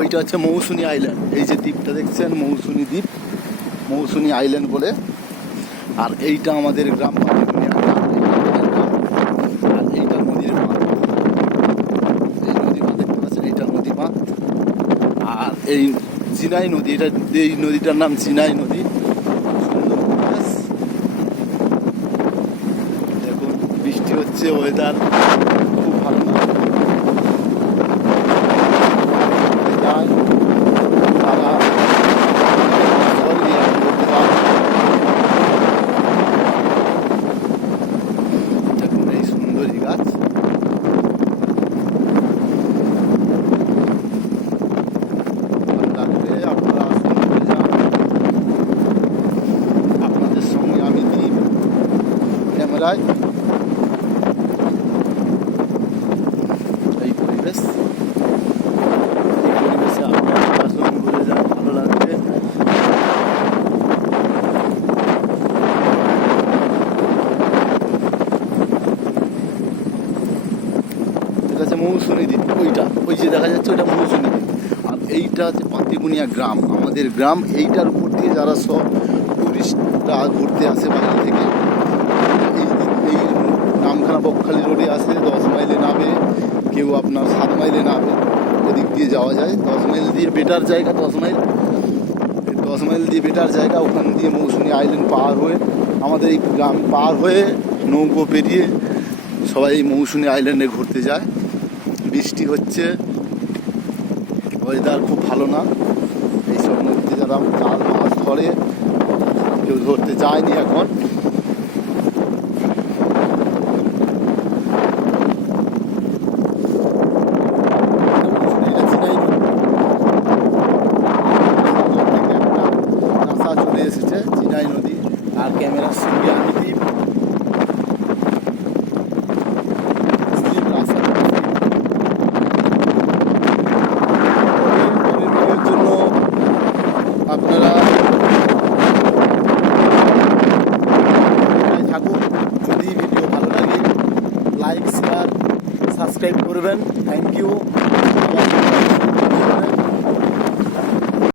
ওইটা হচ্ছে মৌসুনী আইল্যান্ড। এই যে দ্বীপটা দেখছেন মৌসুনী দ্বীপ, মৌসুনী আইল্যান্ড বলে। আর এইটা আমাদের গ্রাম পাতিগুনিয়া গ্রাম, আর এইটা নদীর বাঁধ, এই নদী বাঁধ দেখতে পাচ্ছেন, এইটা নদী বাঁধ। আর এই চিনাই নদী, এটা এই নদীটার নাম চিনাই নদী। সুন্দর পরিবেশ, দেখুন বৃষ্টি হচ্ছে, ওয়েদার খুব ভালো না। দেখুন এই সুন্দরী গাছ, আপনারা আসুন, ঘুরে যান। আপনাদের সঙ্গে আমি দ্বীপ ক্যামেরায়। এই পরিবেশ, এই পরিবেশে আপনারা আসুন, ঘুরে যান, ভালো লাগবে। এটা হচ্ছে মৌসুনী দ্বীপ, ওইটা ওই যে দেখা যাচ্ছে ওইটা মৌসুনী দ্বীপ। আর এইটা হচ্ছে পাতিগুনিয়া গ্রাম, আমাদের গ্রাম। এইটার উপর দিয়ে যারা সব টুরিস্টরা ঘুরতে আসে বাইরে থেকে, এই এই নামখানা বকখালি রোডে আসে, 10 মাইলে নামে, কেউ আপনার 7 মাইলে নামে, ওদিক দিয়ে যাওয়া যায়। 10 মাইল দিয়ে বেটার জায়গা, 10 মাইল দিয়ে বেটার জায়গা। ওখান দিয়ে মৌসুনী আইল্যান্ড পার হয়ে, আমাদের এই গ্রাম পার হয়ে, নৌকো পেরিয়ে সবাই এই মৌসুনী আইল্যান্ডে ঘুরতে যায়। বৃষ্টি হচ্ছে, ওয়েদার খুব ভালো না। এইসব নদীতে যারা জাল মাছ ধরে, কেউ ধরতে যায়নি এখন। চলে এসেছে চিনাই নদী, আর ক্যামেরার সঙ্গে আমি দ্বীপ। জন্য আপনারা থাকুন। যদি ভিডিও ভালো লাগে, লাইক, শেয়ার, সাবস্ক্রাইব করবেন। Thank you.